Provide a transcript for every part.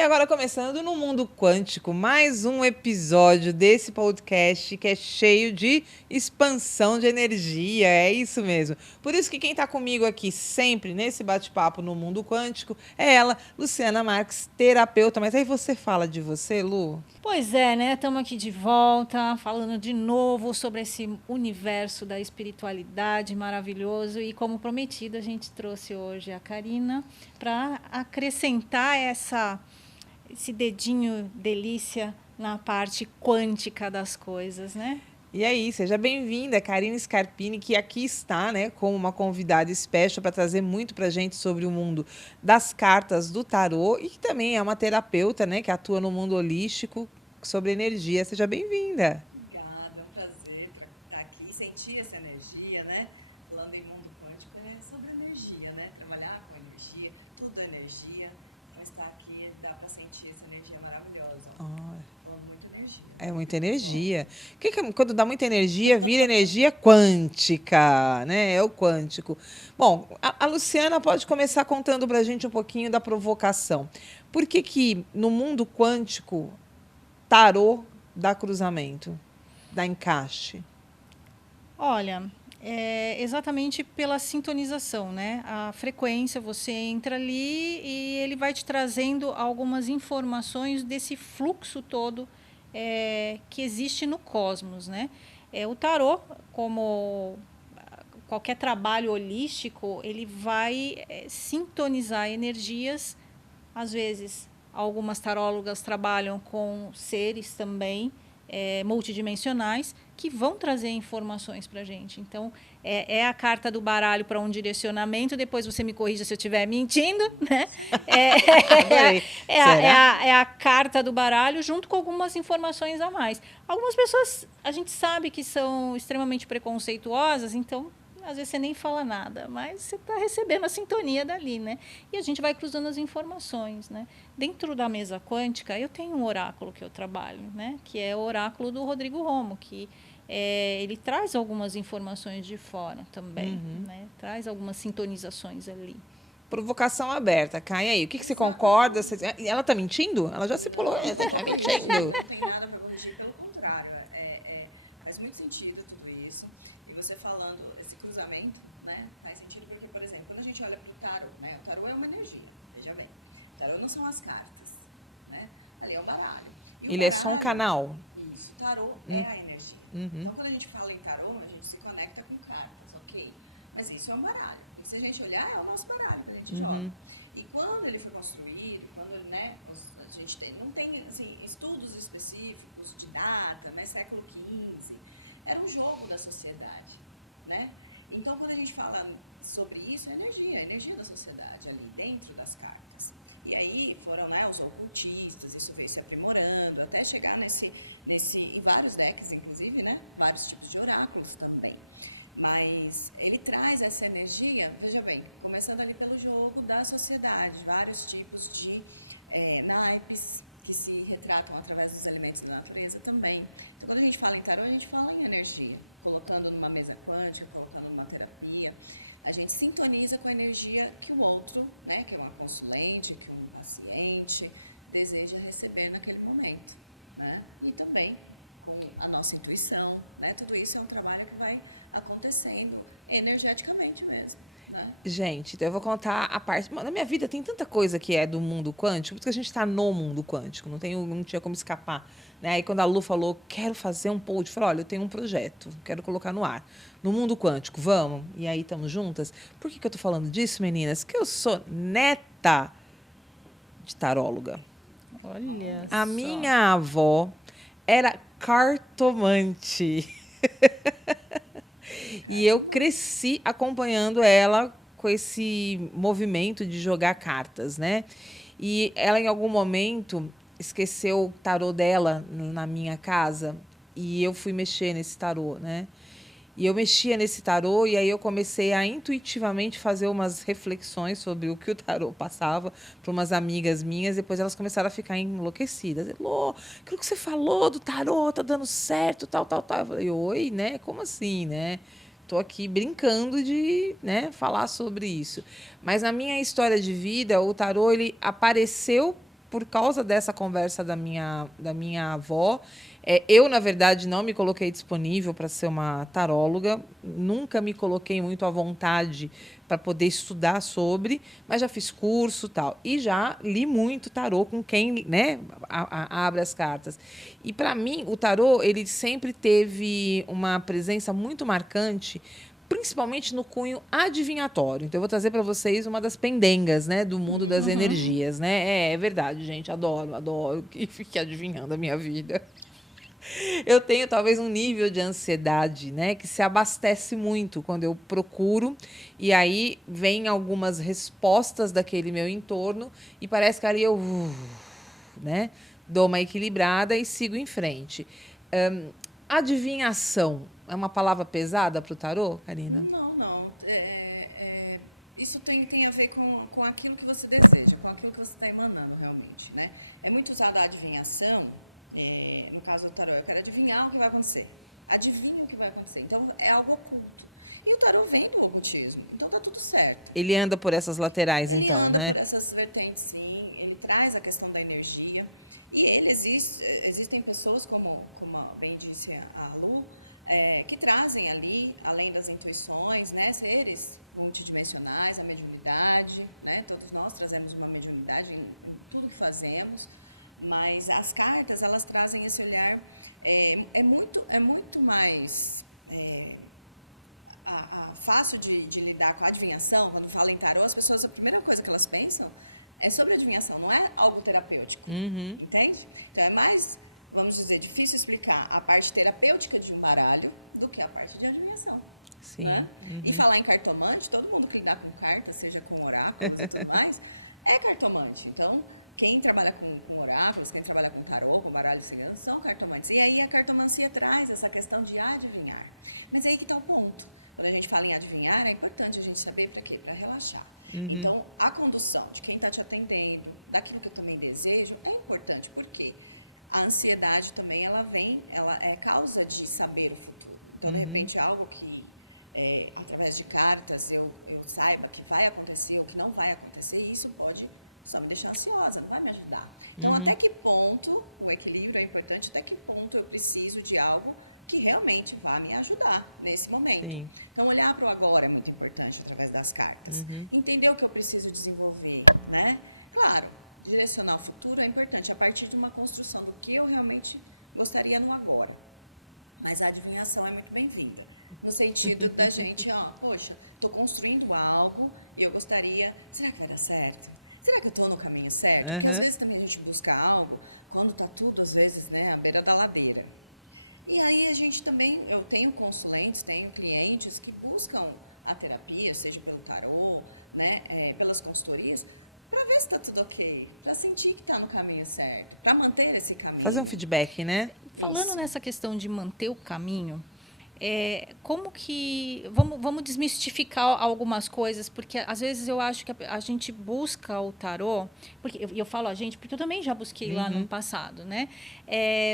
E agora, começando no Mundo Quântico, mais um episódio desse podcast que é cheio de expansão de energia, é isso mesmo. Por isso que quem está comigo aqui sempre nesse bate-papo no Mundo Quântico é ela, Luciana Marques, terapeuta. Mas aí você fala de você, Lu? Pois é, né? Estamos aqui de volta, falando de novo sobre esse universo da espiritualidade maravilhoso. E como prometido, a gente trouxe hoje a Karina para acrescentar esse dedinho delícia na parte quântica das coisas, né? E aí, seja bem-vinda, Karina Scarpini, que aqui está, né, como uma convidada especial para trazer muito para a gente sobre o mundo das cartas do tarô e que também é uma terapeuta, né, que atua no mundo holístico sobre energia. Seja bem-vinda. Obrigada, é um prazer estar aqui, sentir essa energia, né? Falando em mundo quântico é sobre energia, né? Trabalhar com energia, tudo é energia. Então, estar aqui dá para sentir essa energia maravilhosa. Falando muita energia. Né? É muita energia. Quando dá muita energia, vira energia quântica, né? É o quântico. Bom, a Luciana pode começar contando para a gente um pouquinho da provocação. Por que no mundo quântico, tarô dá cruzamento, dá encaixe? Olha, exatamente pela sintonização, né? A frequência, você entra ali e ele vai te trazendo algumas informações desse fluxo todo que existe no cosmos, né? O tarô, como qualquer trabalho holístico, ele vai sintonizar energias. Às vezes, algumas tarólogas trabalham com seres também multidimensionais que vão trazer informações para a gente. Então, é a carta do baralho para um direcionamento. Depois você me corrija se eu estiver mentindo, né? É a carta do baralho junto com algumas informações a mais. Algumas pessoas, a gente sabe que são extremamente preconceituosas, então às vezes você nem fala nada, mas você está recebendo a sintonia dali, né? E a gente vai cruzando as informações, né? Dentro da mesa quântica, eu tenho um oráculo que eu trabalho, né? Que é o oráculo do Rodrigo Romo, que ele traz algumas informações de fora também, né? Traz algumas sintonizações ali. Provocação aberta, cai aí. O que você concorda? Ela está mentindo? Ela já se pulou. Não vou corrigir, não tem nada para corrigir, pelo contrário. Faz muito sentido tudo isso. E você falando esse cruzamento, né? Faz sentido porque, por exemplo, quando a gente olha para o tarô, né? O tarô é uma energia, veja bem. O tarô não são as cartas, né? Ali é um baralho. E o Ele é só um canal. Isso, o tarô é a energia. Então, quando a gente fala em tarô, a gente se conecta com cartas, ok? Mas isso é um baralho. E se a gente olhar, é o nosso baralho que a gente joga. E quando ele foi construído, quando né, a gente não tem assim, estudos específicos de data, mas século XV, era um jogo da sociedade, né? Então, quando a gente fala sobre isso, é a energia da sociedade ali dentro das cartas. E aí foram, né, os ocultistas, isso veio se aprimorando, até chegar em vários decks, inclusive, né? Vários tipos de oráculos também. Mas ele traz essa energia, veja bem, começando ali pelo jogo da sociedade, vários tipos de naipes que se retratam através dos elementos da natureza também. Então, quando a gente fala em tarô, a gente fala em energia, colocando numa mesa quântica, colocando numa terapia. A gente sintoniza com a energia que o outro, né, que é uma consulente, que um paciente, deseja receber naquele momento, né? E também com a nossa intuição, né? Tudo isso é um trabalho que vai acontecendo energeticamente mesmo, né? Gente, então eu vou contar a parte... Na minha vida tem tanta coisa que é do mundo quântico, porque a gente está no mundo quântico, não tinha como escapar. Né? Aí quando a Lu falou, quero fazer um pod, eu falei, olha, eu tenho um projeto, quero colocar no ar. No mundo quântico, vamos? E aí estamos juntas. Por que eu estou falando disso, meninas? Que eu sou neta de taróloga. Olha a minha avó era cartomante. E eu cresci acompanhando ela com esse movimento de jogar cartas, né? E ela, em algum momento, esqueceu o tarô dela na minha casa e eu fui mexer nesse tarô, né? E eu mexia nesse tarô e aí eu comecei a intuitivamente fazer umas reflexões sobre o que o tarô passava para umas amigas minhas. Depois elas começaram a ficar enlouquecidas. Lô, aquilo que você falou do tarô tá dando certo, tal, tal, tal. Eu falei, oi, né? Como assim, né? Estou aqui brincando de, falar sobre isso. Mas na minha história de vida, o tarô ele apareceu por causa dessa conversa da minha avó. Eu, na verdade, não me coloquei disponível para ser uma taróloga, nunca me coloquei muito à vontade para poder estudar sobre, mas já fiz curso e tal. E já li muito tarô com quem, né, abre as cartas. E, para mim, o tarô ele sempre teve uma presença muito marcante, principalmente no cunho adivinhatório. Então, eu vou trazer para vocês uma das pendengas, né, do mundo das energias. Né? É verdade, gente. Adoro que fique adivinhando a minha vida. Eu tenho talvez um nível de ansiedade, né, que se abastece muito quando eu procuro, e aí vem algumas respostas daquele meu entorno e parece que ali eu, né, dou uma equilibrada e sigo em frente. Adivinhação é uma palavra pesada para o tarô, Karina? Não. Isso tem a ver com aquilo que você deseja, com aquilo que você está emanando realmente, né? É muito usada a adivinhação. No caso do tarô, eu quero adivinhar o que vai acontecer. Adivinha o que vai acontecer. Então, é algo oculto. E o tarô vem do ocultismo. Então, tá tudo certo. Ele anda por essas laterais, Ele então, anda né? por essas vertentes, sim. Ele traz a questão da energia. E existem pessoas, como bem disse a Lu, que trazem ali, além das intuições, né, seres multidimensionais, a mediunidade. Né? Todos nós trazemos uma mediunidade em tudo que fazemos. Mas as cartas, elas trazem esse olhar, é muito mais fácil de lidar com a adivinhação. Quando fala em tarô, as pessoas, a primeira coisa que elas pensam é sobre adivinhação, não é algo terapêutico, entende? Então, é mais, vamos dizer, difícil explicar a parte terapêutica de um baralho do que a parte de adivinhação. Sim. Né? E falar em cartomante, todo mundo que lidar com cartas, seja com oráculos e tudo mais, é cartomante. Então, quem trabalha com oráculos, quem trabalha com tarô, com baralho cigano, são cartomantes. E aí a cartomancia traz essa questão de adivinhar. Mas aí que está o ponto. Quando a gente fala em adivinhar, é importante a gente saber para quê? Para relaxar. Então, a condução de quem está te atendendo, daquilo que eu também desejo, é importante. Por quê? A ansiedade também, ela é causa de saber o futuro. Então, de repente, algo que, através de cartas, eu saiba que vai acontecer ou que não vai acontecer, e isso pode só me deixar ansiosa, não vai me ajudar. Então, até que ponto, o equilíbrio é importante, até que ponto eu preciso de algo que realmente vá me ajudar nesse momento. Sim. Então, olhar para o agora é muito importante através das cartas. Entender o que eu preciso desenvolver, né? Claro, direcionar o futuro é importante a partir de uma construção do que eu realmente gostaria no agora. Mas a adivinhação é muito bem-vinda. No sentido da gente, poxa, estou construindo algo e eu gostaria... Será que vai dar certo? Será que eu estou no caminho certo? Porque às vezes também a gente busca algo quando está tudo, às vezes, né, à beira da ladeira. E aí a gente também, eu tenho consulentes, tenho clientes que buscam a terapia, seja pelo tarô, né, pelas consultorias, para ver se está tudo ok, para sentir que está no caminho certo, para manter esse caminho. Fazer um feedback, né? Falando nessa questão de manter o caminho, como que... Vamos desmistificar algumas coisas, porque às vezes eu acho que a gente busca o tarô, porque eu falo a gente, porque eu também já busquei lá no passado, né?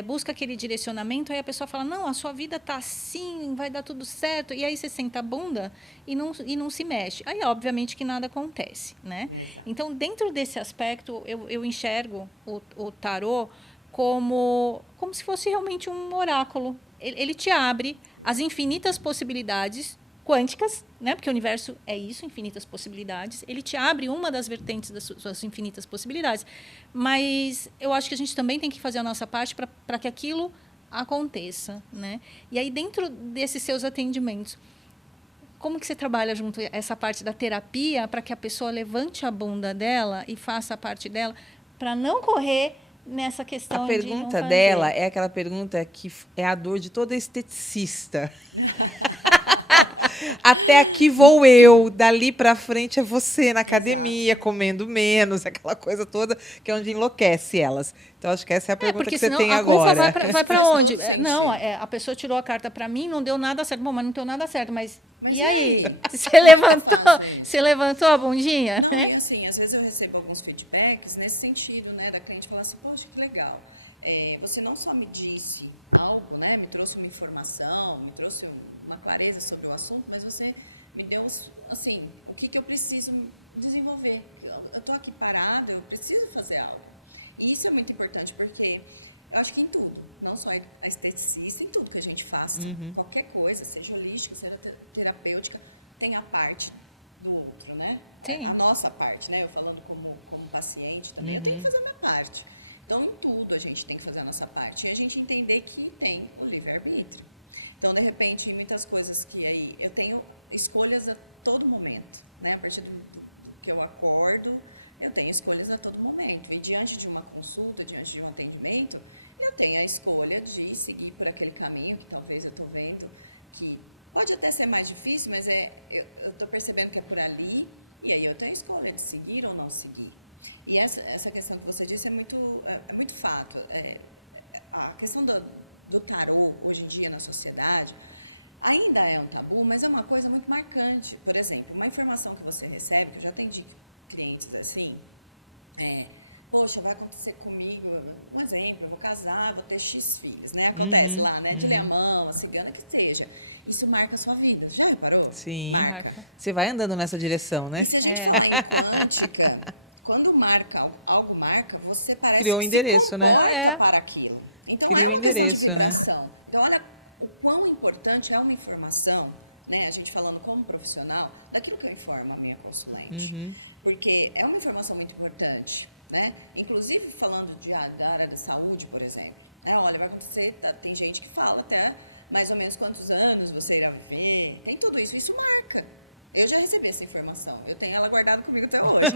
Busca aquele direcionamento, aí a pessoa fala, não, a sua vida tá assim, vai dar tudo certo, e aí você senta a bunda e não se mexe. Aí, obviamente, que nada acontece, né? Exato. Então, dentro desse aspecto, eu enxergo o tarô como se fosse realmente um oráculo. Ele te abre as infinitas possibilidades quânticas, né? Porque o universo é isso, infinitas possibilidades. Ele te abre uma das vertentes das suas infinitas possibilidades. Mas eu acho que a gente também tem que fazer a nossa parte para que aquilo aconteça, né? E aí, dentro desses seus atendimentos, como que você trabalha junto essa parte da terapia para que a pessoa levante a bunda dela e faça a parte dela para não correr nessa questão a pergunta dela é aquela pergunta que é a dor de toda esteticista. Até aqui vou eu, dali para frente é você na academia, Exato. comendo menos, aquela coisa toda que é onde enlouquece elas. Então, acho que essa é a pergunta que você tem a agora. Vai para onde? Não, a pessoa tirou a carta para mim, não deu nada certo. Bom, mas não deu nada certo, mas e aí? Você Como levantou, é que eu faço isso? Você levantou a bundinha? Não, e assim, às vezes eu recebo alguns feedbacks nesse sentido, né, da cliente falar assim, poxa, que legal. Você não só me disse algo, né, me trouxe uma informação, me trouxe uma clareza sobre o assunto, mas você me deu, assim, o que eu preciso desenvolver. Eu estou aqui parada, eu preciso fazer algo. E isso é muito importante, porque eu acho que em tudo, não só a esteticista, em tudo que a gente faça, qualquer coisa, seja holística, seja terapêutica, tem a parte do outro, né? A nossa parte, né? Eu falando como paciente também, eu tenho que fazer a minha parte. Então, em tudo a gente tem que fazer a nossa parte. E a gente entender que tem o livre-arbítrio. Então, de repente, em muitas coisas que aí eu tenho escolhas a todo momento, né? A partir do que eu acordo, eu tenho escolhas a todo momento. E diante de uma consulta, diante de um atendimento, eu tenho a escolha de seguir por aquele caminho que talvez eu estou vendo que pode até ser mais difícil, mas eu estou percebendo que é por ali, e aí eu tenho a escolha de seguir ou não seguir. E essa questão que você disse é muito fato. A questão do tarô, hoje em dia, na sociedade, ainda é um tabu, mas é uma coisa muito marcante. Por exemplo, uma informação que você recebe, que eu já atendi clientes assim, poxa, vai acontecer comigo, um exemplo, eu vou casar, vou ter X filhos, né? Acontece lá, né? De ler a mão, a cigana, que seja. Isso marca a sua vida. Já reparou? Sim. Marca. Você vai andando nessa direção, né? E se a gente falar em quântica, quando marca, algo marca, você parece Criou um que se endereço, né? comporta para aquilo. Então, Criou é uma questão de endereço, vibração. Então, olha o quão importante é uma informação, né? A gente falando como profissional, daquilo que eu informo a minha consulente. Porque é uma informação muito importante, né? Inclusive, falando da área da saúde, por exemplo. Olha, vai acontecer, tem gente que fala até mais ou menos quantos anos você irá viver. Tem tudo isso. Isso marca. Eu já recebi essa informação. Eu tenho ela guardada comigo até hoje.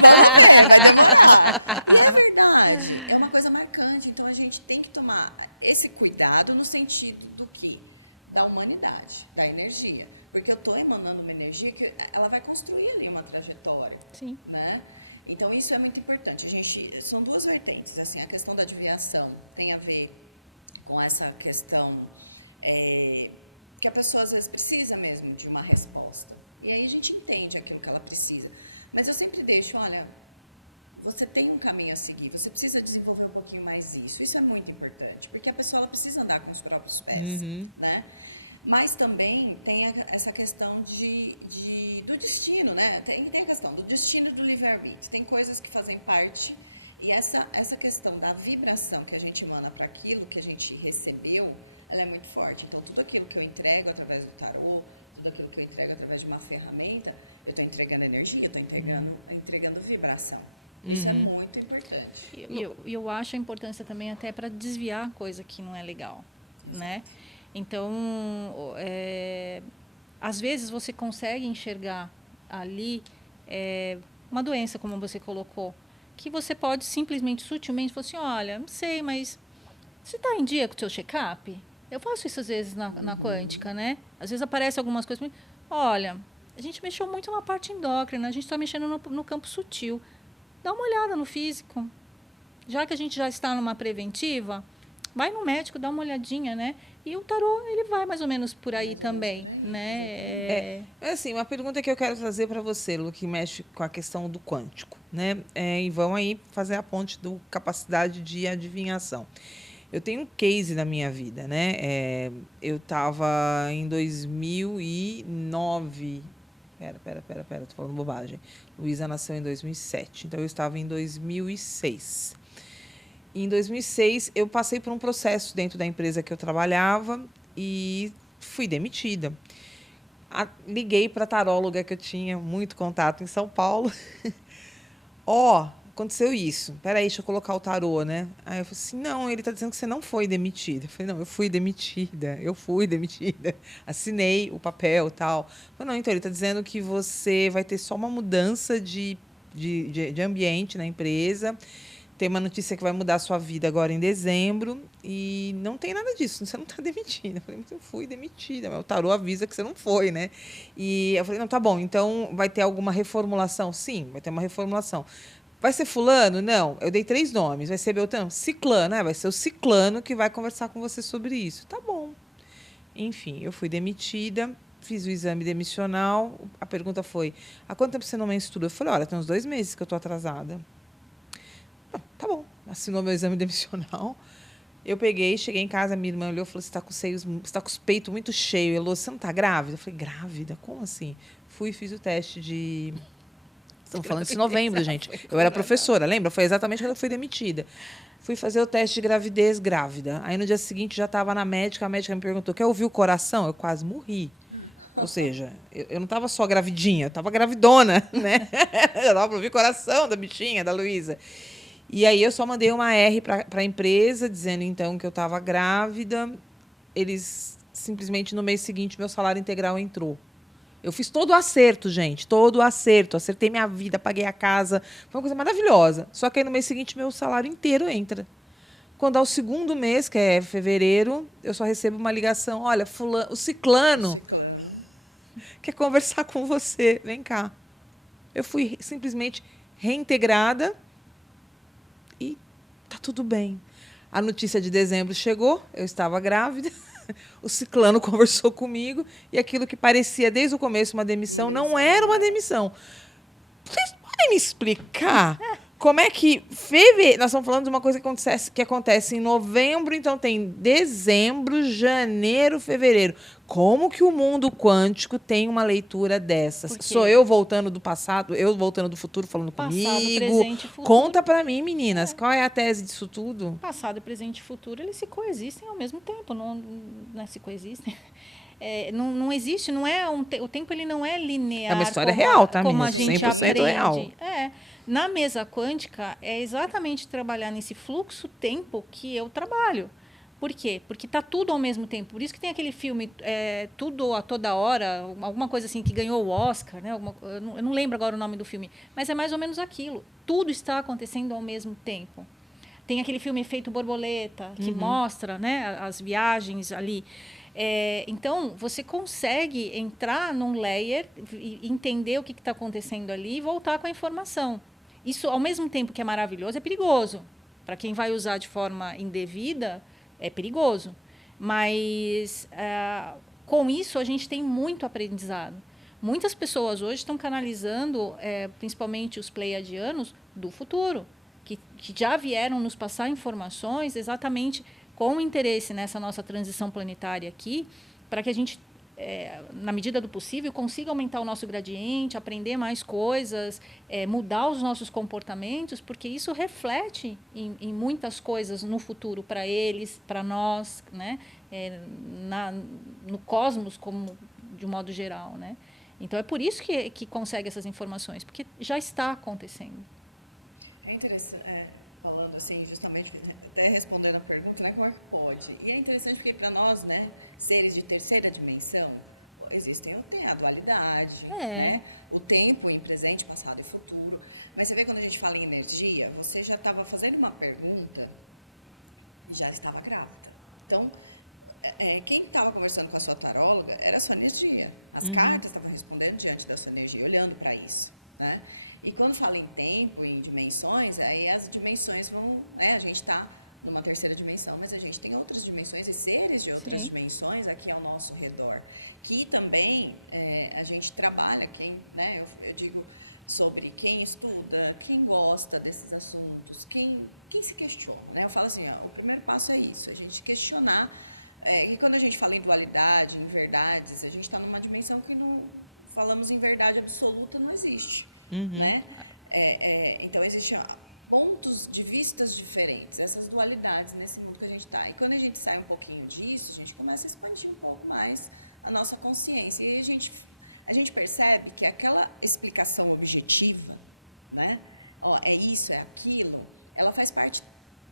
Vamos ver, vai demorar. E é verdade. É uma coisa marcante. Então, a gente tem que tomar esse cuidado no sentido do quê? Da humanidade, da energia. Porque eu estou emanando uma energia que ela vai construir ali uma trajetória. Sim. Né? Então, isso é muito importante. São duas vertentes. Assim, a questão da adivinhação tem a ver com essa questão que a pessoa, às vezes, precisa mesmo de uma resposta. E aí a gente entende aquilo que ela precisa. Mas eu sempre deixo, olha, você tem um caminho a seguir, você precisa desenvolver um pouquinho mais isso. Isso é muito importante, porque a pessoa ela precisa andar com os próprios pés, né? Mas também tem essa questão do destino, né? Tem a questão do destino do livre-arbítrio. Tem coisas que fazem parte, e essa questão da vibração que a gente emana para aquilo que a gente recebeu, ela é muito forte. Então, tudo aquilo que eu entrego através do tarô, tudo aquilo que eu entrego através de uma ferramenta, eu estou entregando energia, eu estou entregando vibração. Isso é muito importante. E eu acho a importância também até para desviar coisa que não é legal. Exato. Né? Então, às vezes você consegue enxergar ali uma doença, como você colocou, que você pode simplesmente, sutilmente, falar assim, olha, não sei, mas você está em dia com o seu check-up? Eu faço isso às vezes na quântica, né? Às vezes aparecem algumas coisas. Olha, a gente mexeu muito na parte endócrina, a gente está mexendo no campo sutil. Dá uma olhada no físico. Já que a gente já está numa preventiva, vai no médico, dá uma olhadinha, né? E o tarô, ele vai mais ou menos por aí também, por aí, né? Assim, uma pergunta que eu quero trazer para você, Lu, que mexe com a questão do quântico, né? E vão aí fazer a ponte do capacidade de adivinhação. Eu tenho um case na minha vida, né? Eu estava em 2009. Pera, tô falando bobagem. Luísa nasceu em 2007, então eu estava em 2006. Em 2006, eu passei por um processo dentro da empresa que eu trabalhava e fui demitida. Liguei para a taróloga que eu tinha muito contato em São Paulo. Aconteceu isso. Peraí, deixa eu colocar o tarô, né? Aí eu falei assim, não, ele está dizendo que você não foi demitida. Eu falei, não, eu fui demitida. Assinei o papel e tal. Eu falei, não, então ele está dizendo que você vai ter só uma mudança de ambiente na empresa. Tem uma notícia que vai mudar a sua vida agora em dezembro e não tem nada disso, você não está demitida. Eu falei, mas eu fui demitida, mas o tarô avisa que você não foi, né? E eu falei, não, tá bom, então vai ter alguma reformulação? Sim, vai ter uma reformulação. Vai ser fulano? Não. Eu dei 3 nomes. Vai ser Beltrano? Ciclano. Vai ser o Ciclano que vai conversar com você sobre isso. Tá bom. Enfim, eu fui demitida, fiz o exame demissional. A pergunta foi, há quanto tempo você não menstrua? Eu falei, olha, tem uns 2 meses que eu estou atrasada. Tá bom. Assinou meu exame demissional. Eu cheguei em casa, minha irmã olhou e falou, você está com os peitos muito cheios. Elô, você não está grávida? Eu falei, grávida? Como assim? Fui e fiz o teste de Estamos falando isso em novembro, gente. Eu era professora, lembra? Foi exatamente quando eu fui demitida. Fui fazer o teste de gravidez grávida. Aí, no dia seguinte, já estava na médica. A médica me perguntou, quer ouvir o coração? Eu quase morri. Ou seja, eu não estava só gravidinha, eu estava gravidona, né? Eu estava para ouvir o coração da bichinha, da Luísa. E aí, eu só mandei uma R para a empresa, dizendo, então, que eu estava grávida. Eles, simplesmente, no mês seguinte, meu salário integral entrou. Eu fiz todo o acerto, gente. Todo o acerto. Acertei minha vida, paguei a casa. Foi uma coisa maravilhosa. Só que aí no mês seguinte, meu salário inteiro entra. Quando ao segundo mês, que é fevereiro, eu só recebo uma ligação. Olha, fulano, o ciclano quer conversar com você. Vem cá. Eu fui simplesmente reintegrada e tá tudo bem. A notícia de dezembro chegou, eu estava grávida. O ciclano conversou comigo e aquilo que parecia desde o começo uma demissão não era uma demissão. Vocês podem me explicar como é que nós estamos falando de uma coisa que acontece em novembro, então tem dezembro, janeiro, fevereiro. Como que o mundo quântico tem uma leitura dessas? Sou eu voltando do passado, eu voltando do futuro falando comigo? Presente e futuro. Conta para mim, meninas, qual é a tese disso tudo? Passado, presente e futuro, eles se coexistem ao mesmo tempo, não se coexistem. Não existe, não é o tempo ele não é linear. É uma história real, tá, como a gente 100% aprende. real. Na mesa quântica é exatamente trabalhar nesse fluxo-tempo que eu trabalho. Por quê? Porque está tudo ao mesmo tempo. Por isso que tem aquele filme Tudo a Toda Hora, alguma coisa assim que ganhou o Oscar, né? Eu não lembro agora o nome do filme, mas é mais ou menos aquilo. Tudo está acontecendo ao mesmo tempo. Tem aquele filme Efeito Borboleta, que mostra, né, as viagens ali. Então, você consegue entrar num layer, entender o que está acontecendo ali e voltar com a informação. Isso, ao mesmo tempo que é maravilhoso, é perigoso. Para quem vai usar de forma indevida, é perigoso. Mas, com isso, a gente tem muito aprendizado. Muitas pessoas hoje estão canalizando, principalmente os pleiadianos, do futuro, que já vieram nos passar informações exatamente com interesse nessa nossa transição planetária aqui, para que a gente, na medida do possível, consiga aumentar o nosso gradiente, aprender mais coisas, mudar os nossos comportamentos, porque isso reflete em muitas coisas no futuro para eles, para nós, né? No cosmos como de um modo geral, né? Então, é por isso que consegue essas informações, porque já está acontecendo. É interessante, falando assim, justamente, até respondendo a pergunta, né, como é que pode? E é interessante porque para nós, né, seres de terceira dimensão, tem a dualidade, né? O tempo em presente, passado e futuro. Mas você vê quando a gente fala em energia, você já estava fazendo uma pergunta e já estava grávida. Então, quem estava conversando com a sua taróloga era a sua energia. As cartas estavam respondendo diante da sua energia, olhando para isso. Né? E quando fala em tempo, em dimensões, aí as dimensões vão... a gente está numa terceira dimensão, mas a gente tem outras dimensões e seres de outras dimensões aqui ao nosso redor, que também a gente trabalha, eu digo sobre quem estuda, quem gosta desses assuntos, quem se questiona. Né? Eu falo assim, o primeiro passo é isso, a gente questionar, e quando a gente fala em dualidade, em verdades, a gente está numa dimensão que não... falamos em verdade absoluta, não existe. Né? Então, existem pontos de vistas diferentes, essas dualidades nesse mundo que a gente está. E quando a gente sai um pouquinho disso, a gente começa a expandir um pouco mais a nossa consciência. E a gente percebe que aquela explicação objetiva, né? É isso, é aquilo, ela faz parte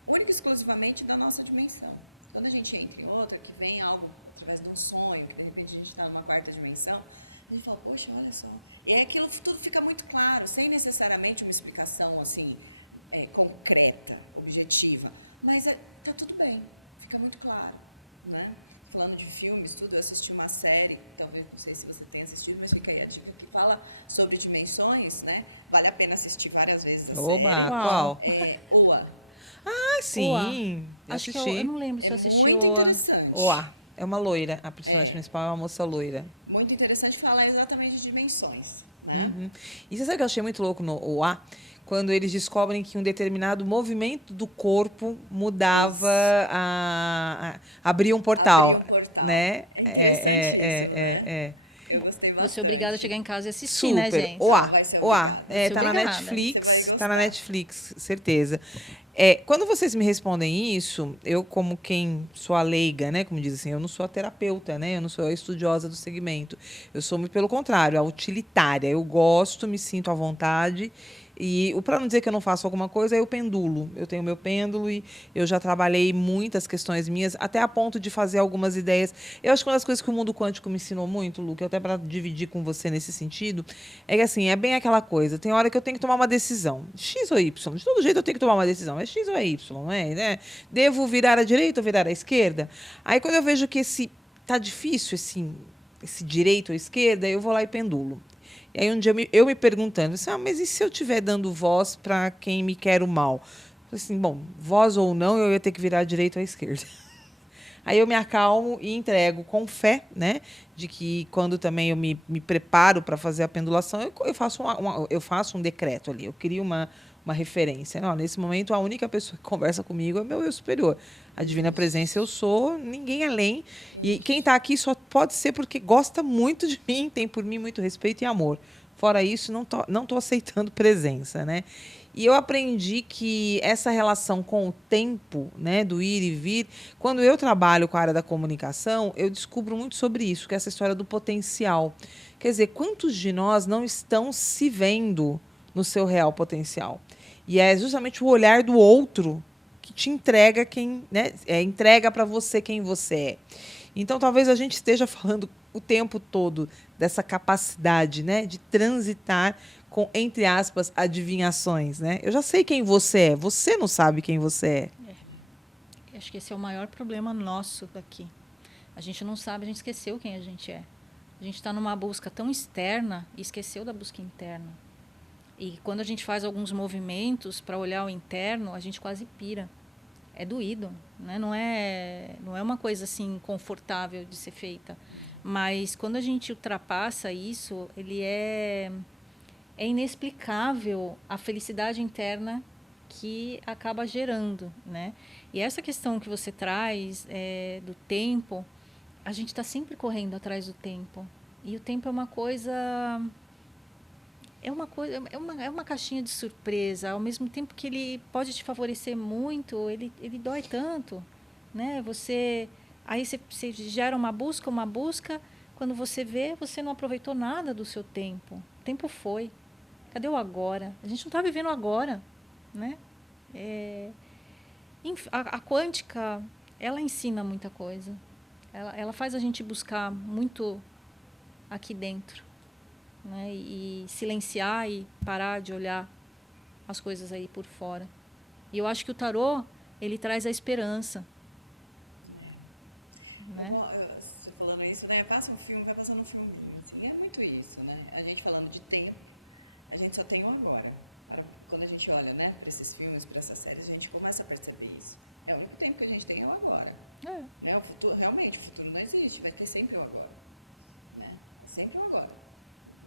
única e exclusivamente da nossa dimensão. Quando a gente entra em outra, que vem algo através de um sonho, que de repente a gente está numa quarta dimensão, a gente fala, poxa, olha só. E aquilo tudo fica muito claro, sem necessariamente uma explicação assim, concreta, objetiva. Mas está tudo bem, fica muito claro. Né? Falando de filmes, tudo, eu assisti uma série, talvez, não sei se você tenha assistido, mas fica aí a dica, que fala sobre dimensões. Né? Vale a pena assistir várias vezes a série. Qual? Oa. Ah, sim. Acho que eu não lembro se eu assisti muito interessante. Oa. É uma loira, a personagem principal é uma moça loira. Muito interessante falar exatamente de dimensões, né? E você sabe o que eu achei muito louco no OA? Quando eles descobrem que um determinado movimento do corpo mudava, abria um portal. Abria um portal. Né? É interessantíssimo, né? Eu gostei Vou ser bastante. obrigada a chegar em casa e assistir, Super. né, gente? Vai ser obrigada. Tá na Obrigada. Netflix. Você vai gostar. Tá na Netflix, certeza. Quando vocês me respondem isso, eu, como quem sou a leiga, né? Como diz assim, eu não sou a terapeuta, né? Eu não sou a estudiosa do segmento. Eu sou, muito pelo contrário, a utilitária. Eu gosto, me sinto à vontade. E para não dizer que eu não faço alguma coisa, eu pendulo. Eu tenho meu pêndulo e eu já trabalhei muitas questões minhas, até a ponto de fazer algumas ideias. Eu acho que uma das coisas que o mundo quântico me ensinou muito, Lu, que até para dividir com você nesse sentido, é que assim, é bem aquela coisa. Tem hora que eu tenho que tomar uma decisão. X ou Y. De todo jeito eu tenho que tomar uma decisão. É X ou é Y, não é? Né? Devo virar à direita ou virar à esquerda? Aí quando eu vejo que tá difícil esse direito ou esquerda, eu vou lá e pendulo. E aí um dia eu me perguntando, assim, mas e se eu estiver dando voz para quem me quer o mal? Eu falei assim, bom, voz ou não, eu ia ter que virar à direita ou à esquerda. Aí eu me acalmo e entrego com fé, né? De que quando também eu me preparo para fazer a pendulação, eu faço um decreto ali, eu crio uma referência. Não, nesse momento, a única pessoa que conversa comigo é meu eu superior. A divina presença eu sou, ninguém além. Isso. E quem está aqui só pode ser porque gosta muito de mim, tem por mim muito respeito e amor. Fora isso, não tô aceitando presença, né? E eu aprendi que essa relação com o tempo, né, do ir e vir, quando eu trabalho com a área da comunicação, eu descubro muito sobre isso, que é essa história do potencial. Quer dizer, quantos de nós não estão se vendo no seu real potencial? E é justamente o olhar do outro que te entrega entrega para você quem você é. Então, talvez a gente esteja falando o tempo todo dessa capacidade, né, de transitar com, entre aspas, adivinhações, né? Eu já sei quem você não sabe quem você é. Acho que esse é o maior problema nosso aqui. A gente não sabe, a gente esqueceu quem a gente é. A gente está numa busca tão externa e esqueceu da busca interna. E quando a gente faz alguns movimentos para olhar o interno, a gente quase pira. É doído, né? Não é uma coisa assim confortável de ser feita. Mas quando a gente ultrapassa isso, ele é inexplicável a felicidade interna que acaba gerando, né? E essa questão que você traz do tempo, a gente está sempre correndo atrás do tempo. E o tempo é uma coisa... É uma caixinha de surpresa. Ao mesmo tempo que ele pode te favorecer muito, ele dói tanto, né? Aí você gera uma busca, quando você vê, você não aproveitou nada do seu tempo. O tempo foi. Cadê o agora? A gente não está vivendo agora, né? A quântica, ela ensina muita coisa. Ela faz a gente buscar muito aqui dentro. Né, e silenciar e parar de olhar as coisas aí por fora. E eu acho que o tarô, ele traz a esperança. Né? Você falando isso, né? Passa um filme, vai passando um filminho. Assim, é muito isso, né? A gente falando de tempo, a gente só tem o agora. Quando a gente olha, né, para esses filmes, para essas séries, a gente começa a perceber isso. O único tempo que a gente tem é o agora. Né? O futuro, realmente, o futuro não existe, vai ter sempre o agora. Né? É sempre o agora.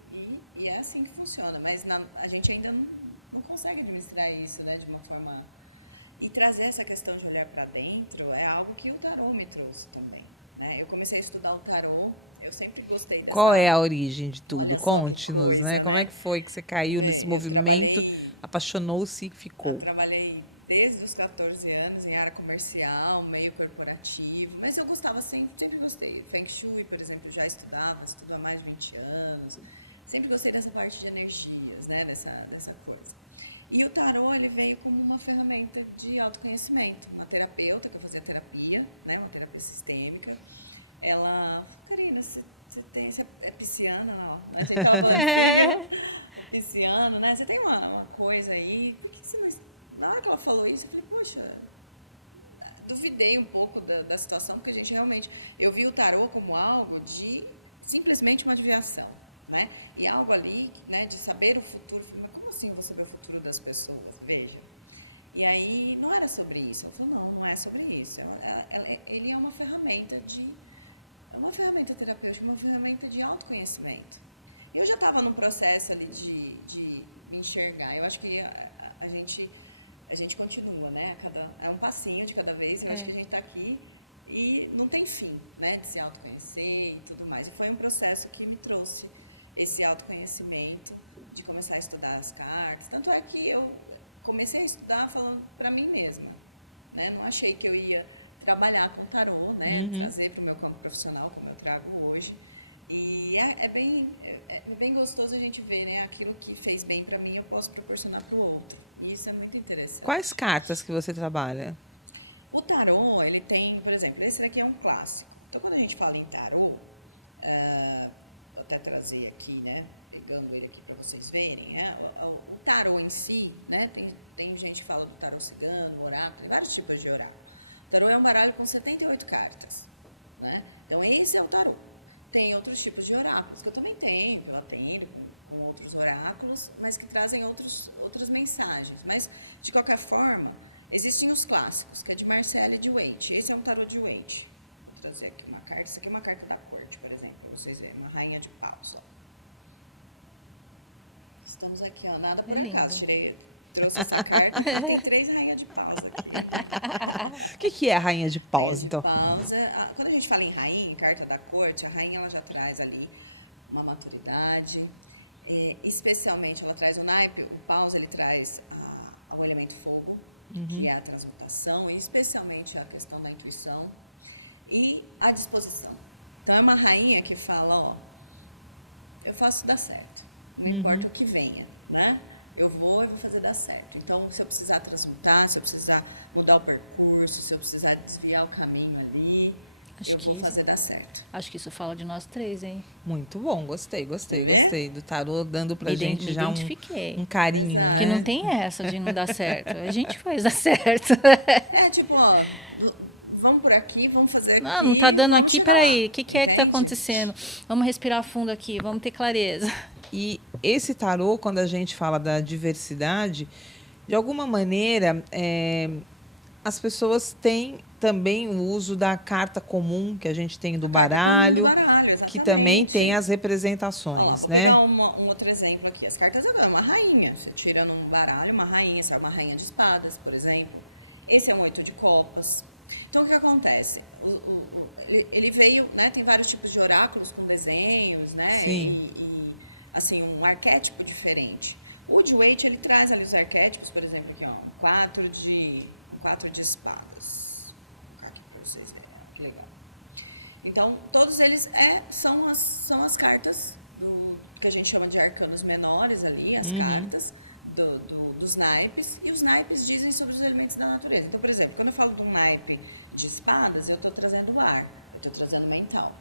E é assim que funciona, mas a gente ainda não consegue administrar isso, né, de uma forma... E trazer essa questão de olhar para dentro é algo que o tarô me trouxe também. Né? Eu comecei a estudar o tarô, eu sempre gostei dessa... Qual é a origem de tudo? Olha só que coisa, né? Como é que foi que você caiu nesse movimento, apaixonou-se e ficou? Eu trabalhei desde os 14 anos em área comercial, meio corporativo, mas eu gostava, sempre gostei. Feng Shui, por exemplo, eu já estudo há mais de 20 anos... Sempre gostei dessa parte de energias, né? Dessa coisa. E o tarô, ele veio como uma ferramenta de autoconhecimento. Uma terapeuta, que eu fazia terapia, né? Uma terapia sistêmica. Ela... Karina, você é pisciana, não? A gente estava falando de signo. O pisciano, né? Você tem uma coisa aí. Por que você não... Na hora que ela falou isso, eu falei, poxa... Duvidei um pouco da situação, porque a gente realmente... Eu vi o tarô como algo de simplesmente uma adivinhação. Né? E algo ali, né, de saber o futuro. Mas como assim eu vou saber o futuro das pessoas? Veja. E aí não era sobre isso. Ela falou, não é sobre isso. Ele é uma ferramenta terapêutica, uma ferramenta de autoconhecimento. E eu já estava num processo ali de me enxergar. Eu acho que a gente continua, né? É um passinho de cada vez. Eu acho que a gente está aqui e não tem fim, né, de se autoconhecer e tudo mais. E foi um processo que me trouxe esse autoconhecimento, de começar a estudar as cartas. Tanto é que eu comecei a estudar falando para mim mesma, né? Não achei que eu ia trabalhar com tarô, né, trazer para o meu campo profissional, como eu trago hoje. E é bem gostoso a gente ver, né, aquilo que fez bem para mim, eu posso proporcionar para o outro. E isso é muito interessante. Quais cartas que você trabalha? O tarô, ele tem, por exemplo, esse daqui é um clássico. Então, quando a gente fala em tarô, vou até trazer aqui, né, pegando ele aqui para vocês verem, né, o tarô em si, né, tem gente que fala do tarô cigano, oráculo, tem vários tipos de oráculo. O tarô é um baralho com 78 cartas, né? Então, esse é o tarô. Tem outros tipos de oráculos, que eu também tenho, que eu atendo com outros oráculos, mas que trazem outras mensagens. Mas, de qualquer forma, existem os clássicos, que é de Marcelle e de Waite. Esse é um tarô de Waite. Vou trazer aqui uma carta. Isso aqui é uma carta da corte, por exemplo, para vocês verem. Uma rainha de paus. Ó. Estamos aqui, ó, nada por acaso. Trouxe essa carta aqui. Tem 3 rainhas de paus aqui. O que é a rainha de paus? Rainha de paus. Quando a gente fala em rainha, em carta da corte, a rainha ela já traz ali uma maturidade. Especialmente, ela traz o naipe. O paus, ele traz o elemento fogo, que é a transmutação, e especialmente a questão da intuição e a disposição. Então, é uma rainha que fala, ó, eu faço dar certo, não importa o que venha, né? Eu vou fazer dar certo. Então, se eu precisar transmutar, se eu precisar mudar o percurso, se eu precisar desviar o caminho ali, eu vou fazer dar certo. Acho que isso fala de nós 3, hein? Muito bom, gostei do tarô, dando pra gente já um carinho. Exato. Que não tem essa de não dar certo. A gente faz dar certo. Tipo, ó, vamos por aqui, vamos fazer aqui, não tá dando vamos aqui, chegar lá. O que é que tá acontecendo? Vamos respirar fundo aqui, vamos ter clareza. E esse tarô, quando a gente fala da diversidade, de alguma maneira, as pessoas têm também o uso da carta comum que a gente tem do baralho. Carta comum do baralho, exatamente. Que também tem as representações. Olha lá, vou pegar um outro exemplo aqui. As cartas é uma rainha. Você tira num baralho uma rainha, sai uma rainha de espadas, por exemplo. Esse é um 8 de copas. Então, o que acontece? Ele veio, né? Tem vários tipos de oráculos com desenhos, né? E assim, um arquétipo diferente. O de Waite, ele traz ali os arquétipos, por exemplo, aqui, ó, um 4 de espadas. Vou colocar aqui para vocês verem, ó, que legal. Então, todos eles são as cartas que a gente chama de arcanos menores ali, as cartas dos naipes, e os naipes dizem sobre os elementos da natureza. Então, por exemplo, quando eu falo de um naipe de espadas, eu estou trazendo o ar, eu estou trazendo o mental.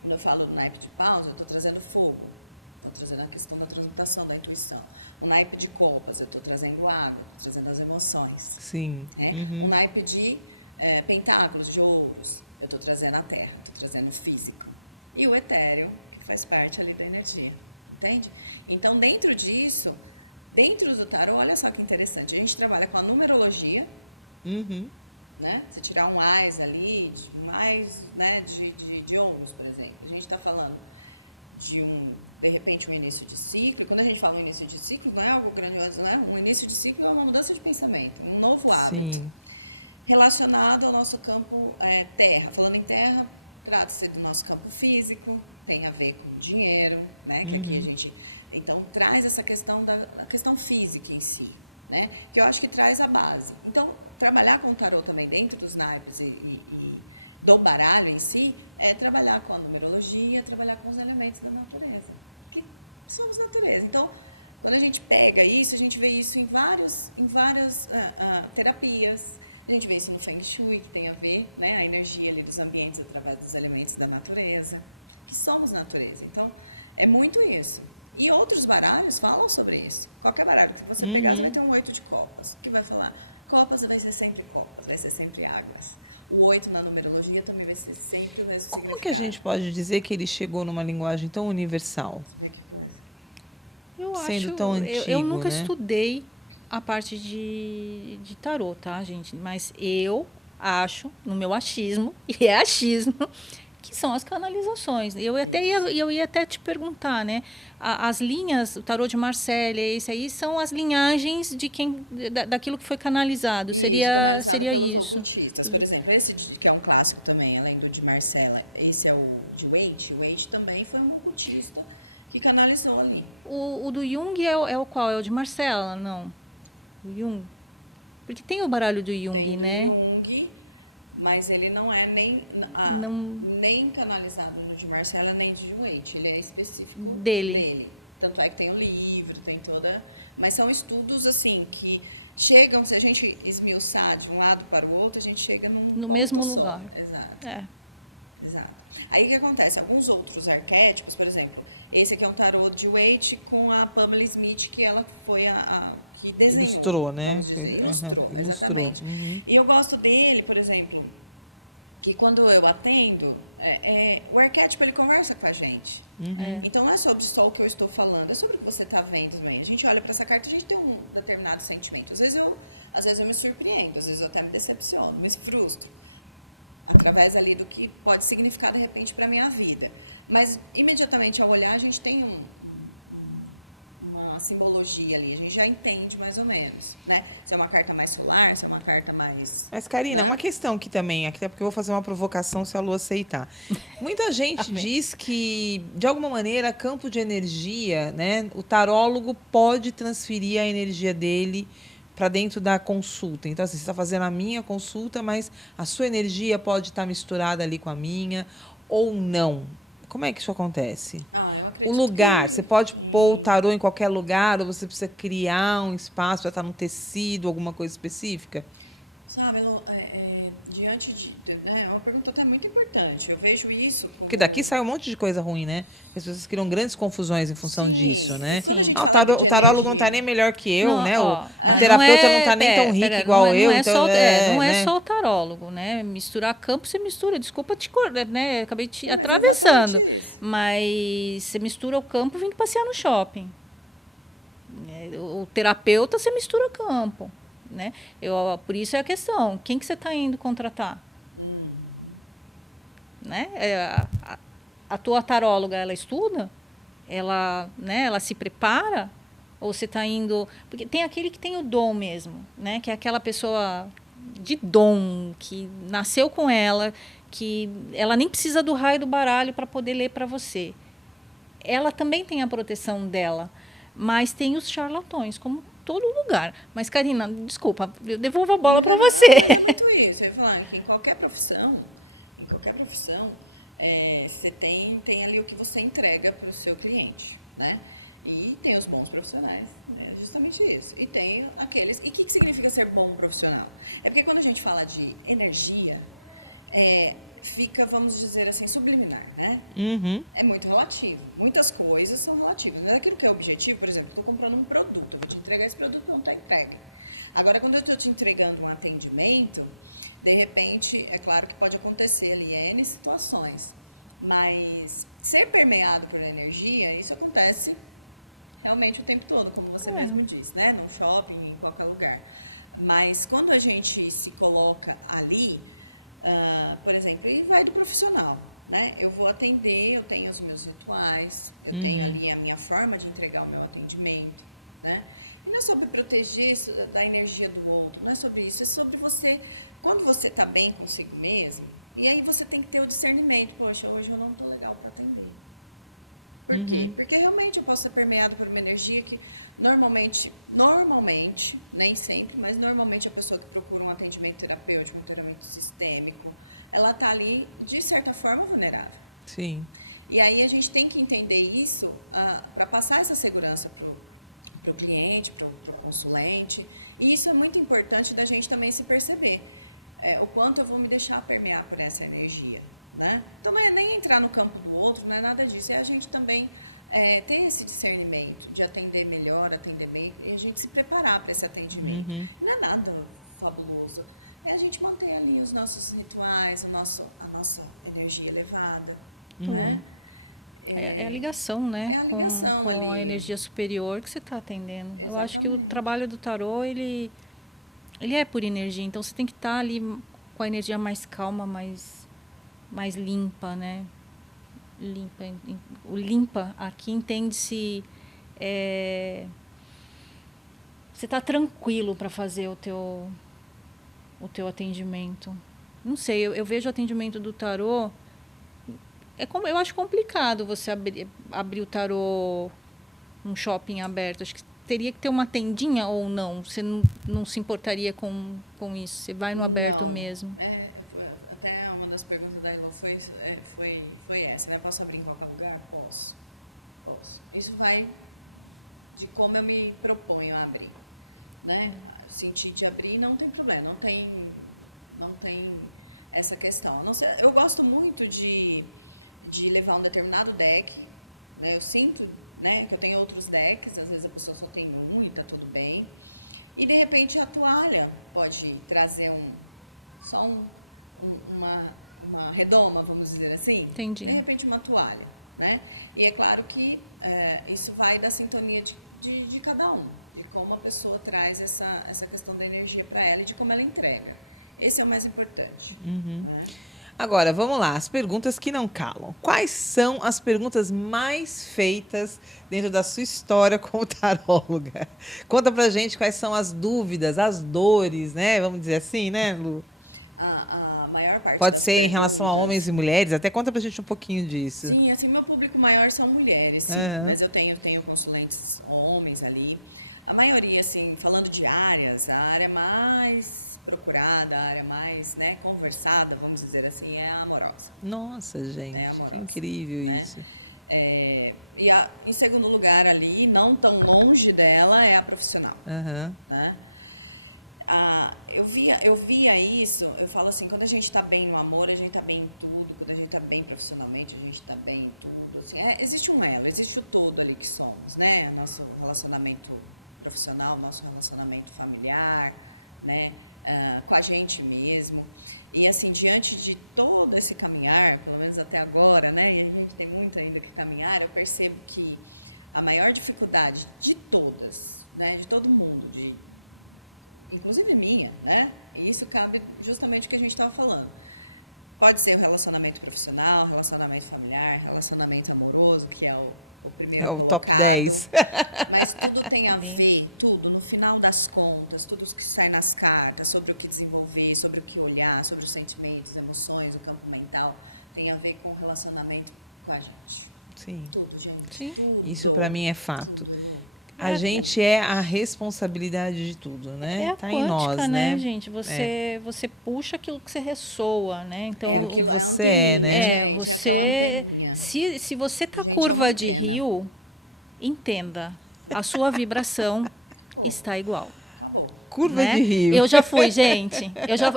Quando eu falo do naipe de paus, eu estou trazendo fogo. Estou trazendo a questão da transmutação, da intuição. O naipe de copas, eu estou trazendo água, estou trazendo as emoções. Sim. Né? O naipe de pentáculos, de ouros, eu estou trazendo a terra, estou trazendo o físico. E o etéreo, que faz parte ali da energia. Entende? Então, dentro disso, dentro do tarô, olha só que interessante. A gente trabalha com a numerologia. Né? Você tirar um ás ali, né, de ouros, por exemplo. A gente está falando de repente, um início de ciclo. E quando a gente fala um início de ciclo, não é algo grandioso, né? Um início de ciclo é uma mudança de pensamento, um novo hábito. Sim. Relacionado ao nosso campo terra. Falando em terra, trata-se do nosso campo físico, tem a ver com dinheiro, né? Que aqui a gente, então, traz essa questão da questão física em si, né? Que eu acho que traz a base. Então, trabalhar com o tarô também dentro dos naipes e do baralho em si, é trabalhar com a numerologia, trabalhar com os elementos da natureza, que somos natureza. Então, quando a gente pega isso, a gente vê isso em várias terapias, a gente vê isso no Feng Shui, que tem a ver, né, a energia ali dos ambientes através dos elementos da natureza, que somos natureza. Então, é muito isso. E outros baralhos falam sobre isso. Qualquer baralho que você pegar, você vai ter um 8 de copas, que vai falar, copas vai ser sempre águas. O 8 na numerologia também vai ser sempre o mesmo significado. Como que a gente pode dizer que ele chegou numa linguagem tão universal? Você vê que coisa. Sendo tão antigo, eu nunca né? estudei a parte de tarô, tá, gente? Mas eu acho, no meu achismo, e é achismo, que são as canalizações. Eu ia até te perguntar, né? As linhas, o tarô de Marcélia, esse aí, são as linhagens de daquilo que foi canalizado. Isso, canalizado pelos ocultistas. Por exemplo, esse que é um clássico também, além do de Marcela, esse é o de Waite. O Waite também foi um ocultista que canalizou ali. O do Jung é o qual? É o de Marcela? Não. O Jung. Porque tem o baralho do Jung, tem do né? Jung, mas ele não é nem canalizado no de Marcela, nem de Waite. Ele é específico dele. Tanto é que tem o livro, tem toda... Mas são estudos, assim, que chegam... Se a gente esmiuçar de um lado para o outro, a gente chega num ponto mesmo só. lugar. Exato. É. Exato. Aí o que acontece? Alguns outros arquétipos, por exemplo, esse aqui é um tarô de Waite com a Pamela Smith, que ela foi a que desenhou. Ilustrou, né? Vamos dizer. Ilustrou, exatamente. Uhum. E eu gosto dele, por exemplo, que quando eu atendo, o arquétipo ele conversa com a gente. Uhum. Então não é sobre só o que eu estou falando, é sobre o que você está vendo também. A gente olha para essa carta e a gente tem um determinado sentimento. Às vezes eu me surpreendo, às vezes eu até me decepciono, me frustro. Através ali do que pode significar, de repente, para a minha vida. Mas, imediatamente, ao olhar, a gente tem uma simbologia ali. A gente já entende mais ou menos, né? Se é uma carta mais solar, se é uma carta mais... Mas, Karina, né? uma questão aqui também, até porque eu vou fazer uma provocação se a Lu aceitar. Muita gente diz que, de alguma maneira, campo de energia, né? O tarólogo pode transferir a energia dele para dentro da consulta. Então, assim, você está fazendo a minha consulta, mas a sua energia pode estar misturada ali com a minha ou não. Como é que isso acontece? Eu acredito o lugar, que... você pode pôr o tarô em qualquer lugar ou você precisa criar um espaço para estar no tecido, alguma coisa específica? Sabe, Lu, diante de... Né, é uma pergunta até muito importante. Eu vejo isso como... Porque daqui sai um monte de coisa ruim, né? As pessoas criam grandes confusões em função disso, né? E quando a gente fala de energia... O tarólogo não está nem melhor que eu, não, né? Ó, o terapeuta não está nem tão rico igual eu. Não então, é só o tarólogo, né? Misturar campo, você mistura. Desculpa te né? Acabei te atravessando. Mas você mistura o campo vindo passear no shopping. O terapeuta, você mistura campo. Né? Por isso é a questão. Quem que você está indo contratar? Né? A tua taróloga, ela estuda? Ela se prepara? Ou você está indo... Porque tem aquele que tem o dom mesmo, né? Que é aquela pessoa de dom, que nasceu com ela, que ela nem precisa do raio do baralho para poder ler para você. Ela também tem a proteção dela, mas tem os charlatões, como todo lugar. Mas, Karina, desculpa, eu devolvo a bola para você. Não, mas é muito isso. Eu ia falar que em qualquer profissão, você tem ali o que você entrega para o seu cliente, né? E tem os bons profissionais, é justamente isso. E tem aqueles... E o que significa ser bom profissional? É porque quando a gente fala de energia, fica, vamos dizer assim, subliminar, né? Uhum. É muito relativo. Muitas coisas são relativas. Mas aquilo que é objetivo, por exemplo, estou comprando um produto, eu vou te entregar esse produto, não está entregue. Agora, quando eu estou te entregando um atendimento, de repente, é claro que pode acontecer ali N situações, mas ser permeado por energia, isso acontece realmente o tempo todo, como você mesmo disse, né? Num shopping, em qualquer lugar. Mas quando a gente se coloca ali... por exemplo, e vai do profissional, né? Eu vou atender, eu tenho os meus rituais, eu tenho ali a minha forma de entregar o meu atendimento, né? E não é sobre proteger da energia do outro, não é sobre isso, é sobre você, quando você está bem consigo mesmo, e aí você tem que ter o discernimento, poxa, hoje eu não estou legal para atender. Por quê? Porque realmente eu posso ser permeado por uma energia que normalmente, nem sempre, mas normalmente a pessoa que procura um atendimento terapêutico, um tratamento sistêmico, ela está ali, de certa forma, vulnerável. Sim. E aí a gente tem que entender isso para passar essa segurança para o cliente, para o consulente. E isso é muito importante da gente também se perceber. O quanto eu vou me deixar permear por essa energia. Né? Então, não é nem entrar no campo do outro, não é nada disso. É a gente também ter esse discernimento de atender melhor, atender bem, e a gente se preparar para esse atendimento. Não é nada fabuloso. É a gente manter ali os nossos rituais, a nossa energia elevada. Né? É a ligação, né? É a ligação ali. Com a energia superior que você está atendendo. Exatamente. Eu acho que o trabalho do tarô, ele é por energia. Então, você tem que estar ali com a energia mais calma, mais mais limpa, né? O limpa aqui entende-se... você está tranquilo para fazer o teu atendimento. Não sei, eu vejo o atendimento do tarô... eu acho complicado você abrir o tarô num shopping aberto. Acho que teria que ter uma tendinha ou não? Você não se importaria com isso? Você vai no aberto mesmo? Até uma das perguntas da Ilô foi essa, né? Posso abrir em qualquer lugar? Posso. Isso vai de como eu me proponho a abrir, né? Sentir de abrir não tem problema, não tem essa questão. A não ser, eu gosto muito de levar um determinado deck, né? Eu sinto, né, que eu tenho outros decks, às vezes a pessoa só tem um e tá tudo bem. E de repente a toalha pode trazer uma redoma, vamos dizer assim. Entendi. De repente uma toalha, né? E é claro que isso vai da sintonia de cada um, de como a pessoa traz essa questão da energia para ela e de como ela entrega. Esse é o mais importante. Né? Agora, vamos lá, as perguntas que não calam. Quais são as perguntas mais feitas dentro da sua história como taróloga? Conta pra gente quais são as dúvidas, as dores, né? Vamos dizer assim, né, Lu? A maior parte Pode das ser perguntas... em relação a homens e mulheres, até conta pra gente um pouquinho disso. Sim, assim, meu público maior são mulheres, sim. Mas eu tenho consulentes homens ali. A maioria, assim, falando de áreas, a área mais procurada, a área mais, né, conversada, vamos dizer assim, é a amorosa. Nossa, gente. É amorosa. Incrível, né? Isso. Em segundo lugar ali, não tão longe dela, é a profissional. Né? Eu via isso, eu falo assim, quando a gente está bem no amor, a gente está bem em tudo, quando a gente está bem profissionalmente, a gente está bem em tudo. Assim, existe um elo, existe o todo ali que somos, né? Nosso relacionamento profissional, nosso relacionamento familiar, né? Com a gente mesmo. E assim, diante de todo esse caminhar, pelo menos até agora, né? E a gente tem muito ainda que caminhar, eu percebo que a maior dificuldade de todas, né? De todo mundo, inclusive minha, né? E isso cabe justamente o que a gente estava falando. Pode ser o relacionamento profissional, relacionamento familiar, relacionamento amoroso, que é o primeiro colocado. Mas tudo tem a ver, tudo, no final das contas, tudo que sai nas cartas, sobre o que desenvolver, sobre o que olhar, sobre os sentimentos, emoções, o campo mental, tem a ver com o relacionamento com a gente. Sim. Tudo, gente. Sim. Tudo. Isso para mim é fato. Tudo, Elô. A gente é a responsabilidade de tudo, né? É a tá quântica, em nós, né? gente? Você puxa aquilo que você ressoa, né? Então, é aquilo, é a anteninha, né, gente? É aquela anteninha. Se você tá Gente, curva de rio, entenda, a sua vibração está igual. Acabou. Curva né? de rio. Eu já fui, gente.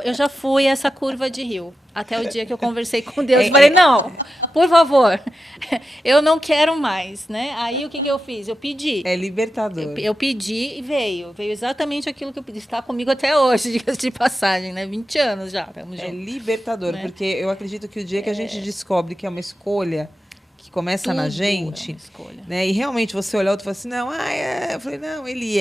Eu já fui essa curva de rio. Até o dia que eu conversei com Deus. Eu falei, não, por favor, eu não quero mais, né? Aí o que eu fiz? Eu pedi. É libertador. Eu pedi e veio. Veio exatamente aquilo que eu pedi. Está comigo até hoje, diga-se de passagem, né? 20 anos já. É libertador, né? Porque eu acredito que o dia que a gente descobre que é uma escolha que começa Tudo na gente, é uma escolha. Né? E realmente você olhar outro e falar assim, não, eu falei, não, ele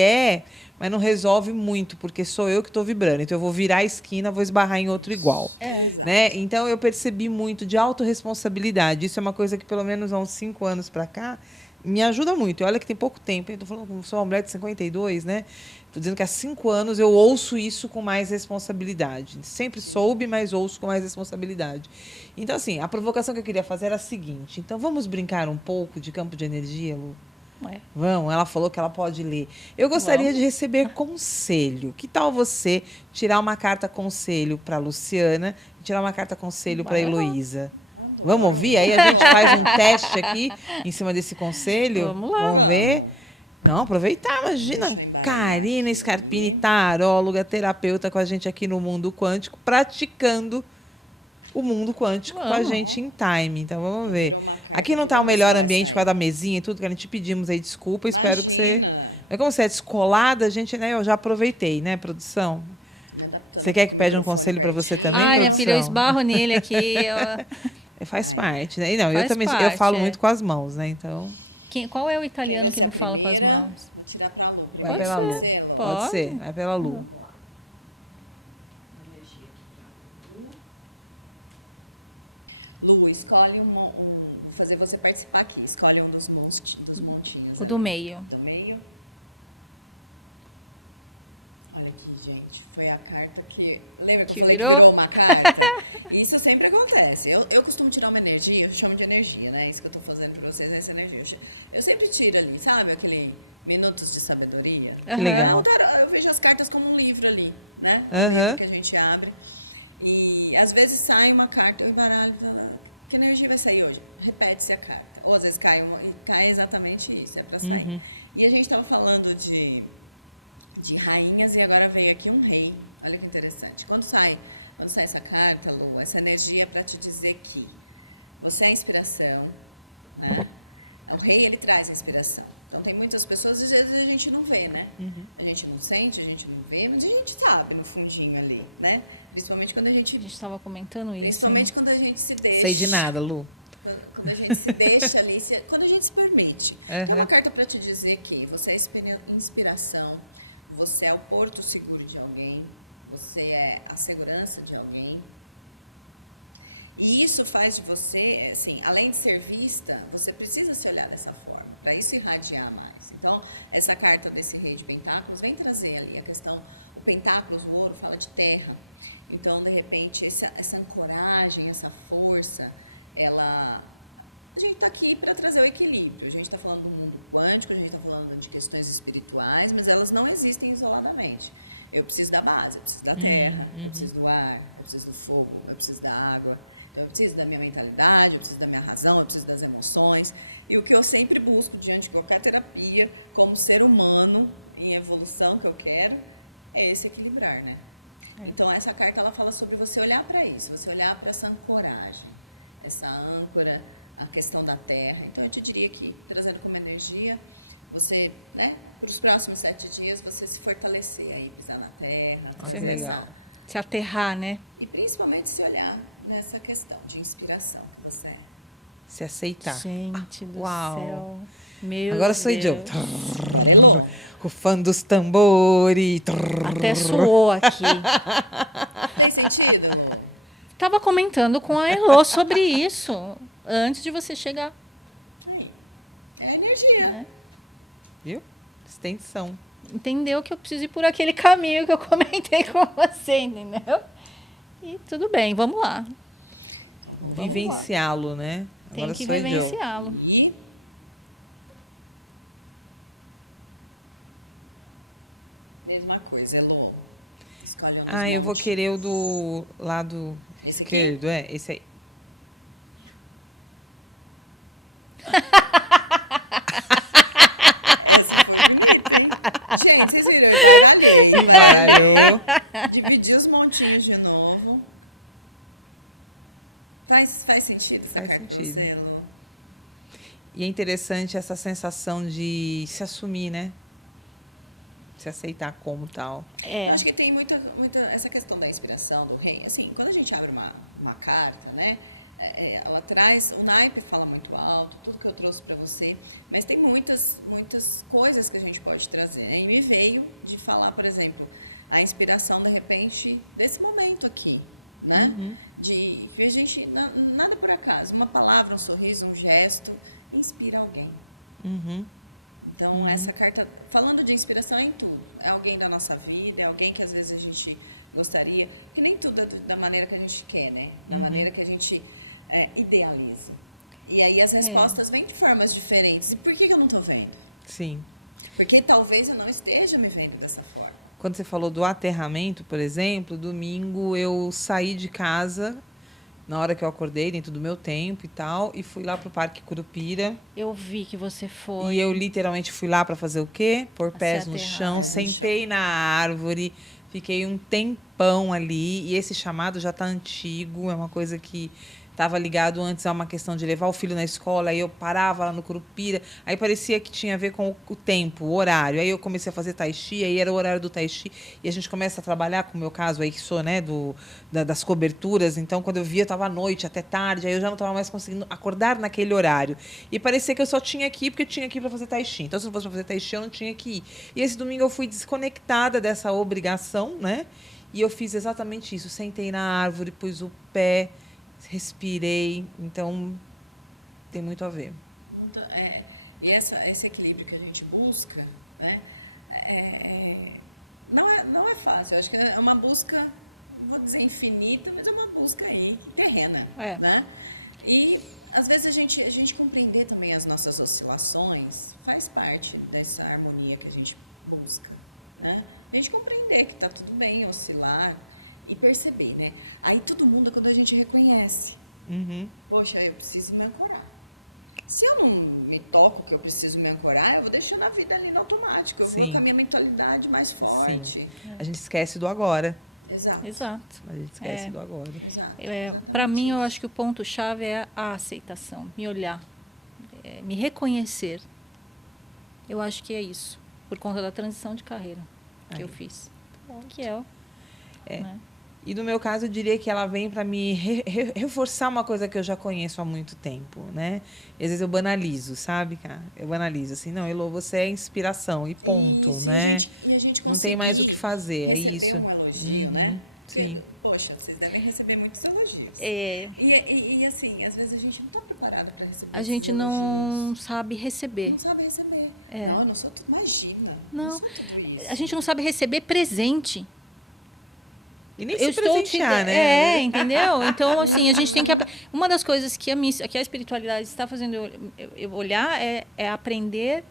mas não resolve muito, porque sou eu que estou vibrando. Então eu vou virar a esquina, vou esbarrar em outro igual. Exato. Né? Então eu percebi muito de autorresponsabilidade. Isso é uma coisa que pelo menos há uns 5 anos para cá me ajuda muito. E olha que tem pouco tempo. Eu estou falando que sou uma mulher de 52, né? Estou dizendo que há 5 anos eu ouço isso com mais responsabilidade. Sempre soube, mas ouço com mais responsabilidade. Então, assim, a provocação que eu queria fazer era a seguinte. Então, vamos brincar um pouco de campo de energia, Lu? Vamos, ela falou que ela pode ler. Eu gostaria de receber conselho. Que tal você tirar uma carta conselho para a Luciana e tirar uma carta conselho para a Heloísa? Vamos ouvir? Aí a gente faz um teste aqui em cima desse conselho? Vamos lá. Vamos ver? Não, aproveitar, imagina. Deixa eu embaralhar Karina aqui. Scarpini, taróloga, terapeuta com a gente aqui no Mundo Quântico, praticando o mundo quântico com a gente em time. Então vamos ver. Aqui não está o melhor ambiente para dar mesinha e tudo, que a gente pedimos aí desculpa. Imagina. Espero que você. É como você é descolada, a gente, né? Eu já aproveitei, né, produção? Me adaptando. Você quer que pede um conselho para você também? Ai, minha filha, eu esbarro nele aqui. Faz parte, né? E não, eu também eu falo muito com as mãos, né? Então. Qual é o italiano? Quem vai ser a primeira? Vou tirar para a Lu primeiro. Pode ser, Lu? Pode ser. Vai pela Lu. Vamos lá. Lu, escolhe vou fazer você participar aqui. Escolhe um dos montinhos ali. Do meio. Do meio. Olha aqui, gente. Foi a carta que... Lembra que eu falei que virou uma carta? Isso sempre acontece. Eu costumo tirar uma energia, eu chamo de energia, né? Isso que eu tô fazendo para vocês, essa energia. Eu sempre tiro ali, sabe? Aquele minutos de sabedoria. Que legal. Eu vejo as cartas como um livro ali, né? Um livro que a gente abre. E às vezes sai uma carta, eu embaralho... Que energia vai sair hoje? Repete-se a carta. Ou às vezes cai exatamente isso, é para sair. E a gente estava falando de rainhas e agora veio aqui um rei. Olha que interessante. Quando sai essa carta, Lu, essa energia é para te dizer que você é a inspiração, né? O rei, ele traz a inspiração. Então, tem muitas pessoas, às vezes, a gente não vê, né? A gente não sente, a gente não vê, mas a gente sabe no fundinho ali, né? Principalmente quando a gente estava comentando isso. Principalmente quando a gente se deixa... Sei de nada, Lu. Quando a gente se deixa ali, quando a gente se permite. Então, é uma carta para te dizer que você é inspiração, você é o porto seguro de alguém, você é a segurança de alguém. E isso faz de você, assim, além de ser vista, você precisa se olhar dessa forma, para isso irradiar mais. Então, essa carta desse rei de pentáculos vem trazer ali a questão, o pentáculos, o ouro, fala de terra. Então, de repente, essa ancoragem, essa força, a gente está aqui para trazer o equilíbrio. A gente está falando do mundo quântico, a gente está falando de questões espirituais, mas elas não existem isoladamente. Eu preciso da base, eu preciso da terra, eu preciso do ar, eu preciso do fogo, eu preciso da água. Então, eu preciso da minha mentalidade, eu preciso da minha razão, eu preciso das emoções. E o que eu sempre busco diante de qualquer terapia, como ser humano em evolução que eu quero, é esse equilibrar, né? Então, essa carta ela fala sobre você olhar para isso, você olhar para essa ancoragem, essa âncora, a questão da terra. Então, eu te diria que, trazendo como energia, você, né, para os próximos 7 dias, você se fortalecer aí, pisar na terra, trazer essa... Se aterrar, né? E principalmente se olhar nessa questão de inspiração que você é. Se aceitar. Gente do Uau. céu. Meu Agora sou Deus. eu. Agora é Elô. Rufando dos tambores. Até suou aqui. Fez sentido, Elô? Tava comentando com a Elô sobre isso antes de você chegar. Aí. É a energia. Viu? Extensão. Entendeu que eu preciso ir por aquele caminho que eu comentei com você, entendeu? E tudo bem, vamos lá. Então, vamos Vivenciá-lo, né? Tem Agora que sou eu. vivenciá-lo. E... mesma coisa, Elô. Escolhe um dos montes. Eu vou querer o do lado Esse aqui? esquerdo, esse aí. Essa foi bonita, hein? Gente, vocês viram? Eu embaralhei. Dividi os montinhos de novo. Faz sentido essa carta para você, Lu? E é interessante essa sensação de se assumir, né? Se aceitar como tal. Eu acho que tem muita essa questão da inspiração, do rei. Assim, quando a gente abre uma carta, né? Ela traz, o naipe fala muito alto, tudo que eu trouxe para você, mas tem muitas coisas que a gente pode trazer, né? E me veio de falar, por exemplo, a inspiração, de repente, desse momento aqui, né? De que a gente, nada por acaso, uma palavra, um sorriso, um gesto, inspira alguém. Então, essa carta, falando de inspiração, é em tudo. É alguém da nossa vida, é alguém que às vezes a gente gostaria, porque nem tudo é da maneira que a gente quer, né? Da maneira que a gente idealiza. E aí as respostas vêm de formas diferentes. E por que eu não estou vendo? Sim. Porque talvez eu não esteja me vendo dessa forma. Quando você falou do aterramento, por exemplo, domingo eu saí de casa na hora que eu acordei, dentro do meu tempo e tal, e fui lá pro Parque Curupira. Eu vi que você foi. E eu literalmente fui lá para fazer o quê? Pôr pés no chão, sentei na árvore, fiquei um tempão ali, e esse chamado já está antigo, é uma coisa que estava ligado antes a uma questão de levar o filho na escola, aí eu parava lá no Curupira, aí parecia que tinha a ver com o tempo, o horário. Aí eu comecei a fazer tai chi, aí era o horário do tai chi, e a gente começa a trabalhar, com o meu caso aí, que sou, né, das coberturas, então quando eu via, estava à noite, até tarde, aí eu já não estava mais conseguindo acordar naquele horário. E parecia que eu só tinha que ir, porque eu tinha que ir para fazer tai chi. Então, se não fosse para fazer tai chi, eu não tinha que ir. E esse domingo eu fui desconectada dessa obrigação, né, e eu fiz exatamente isso. Sentei na árvore, pus o pé, respirei. Então, tem muito a ver. E esse equilíbrio que a gente busca, né, não é fácil. Eu acho que é uma busca, não vou dizer infinita, mas é uma busca aí terrena, né? E às vezes a gente compreender também as nossas oscilações faz parte dessa harmonia que a gente busca, né? A gente compreender que está tudo bem oscilar e perceber, né? Aí tudo muda quando a gente reconhece. Poxa, eu preciso me ancorar. Se eu não me toco que eu preciso me ancorar, eu vou deixando a vida ali no automático. Eu vou com a minha mentalidade mais forte. A gente esquece do agora. Exato. A gente esquece do agora. Exato. Para mim, eu acho que o ponto-chave é a aceitação. Me olhar. Me reconhecer. Eu acho que é isso. Por conta da transição de carreira que eu fiz. Que né? E no meu caso, eu diria que ela vem para me reforçar uma coisa que eu já conheço há muito tempo, né? E às vezes eu banalizo, sabe, cara? Eu banalizo assim, não, Elô, você é inspiração e ponto, isso, né? E a gente conseguir não tem mais o que fazer, receber um elogio, né? Porque, poxa, vocês devem receber muitos elogios. E assim, às vezes a gente não está preparada para receber esses elogios. A gente não sabe receber. Não sabe receber. Não, eu não sou tudo. Imagina, não sou tudo isso. A gente não sabe receber presente. E nem se presentear, né? Entendeu? Então, assim, a gente tem que... Uma das coisas que a espiritualidade está fazendo eu olhar é aprender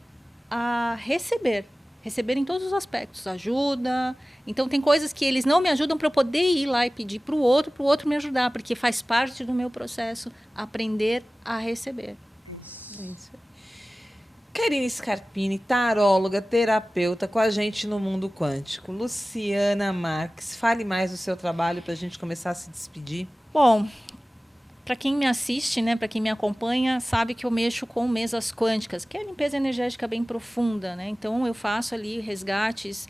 a receber. Receber em todos os aspectos. Ajuda. Então, tem coisas que eles não me ajudam para eu poder ir lá e pedir para o outro me ajudar, porque faz parte do meu processo aprender a receber. Isso. Karine Scarpini, taróloga, terapeuta, com a gente no Mundo Quântico. Luciana Marques, fale mais do seu trabalho para a gente começar a se despedir. Bom, para quem me assiste, né, para quem me acompanha, sabe que eu mexo com mesas quânticas, que é limpeza energética bem profunda, né? Então, eu faço ali resgates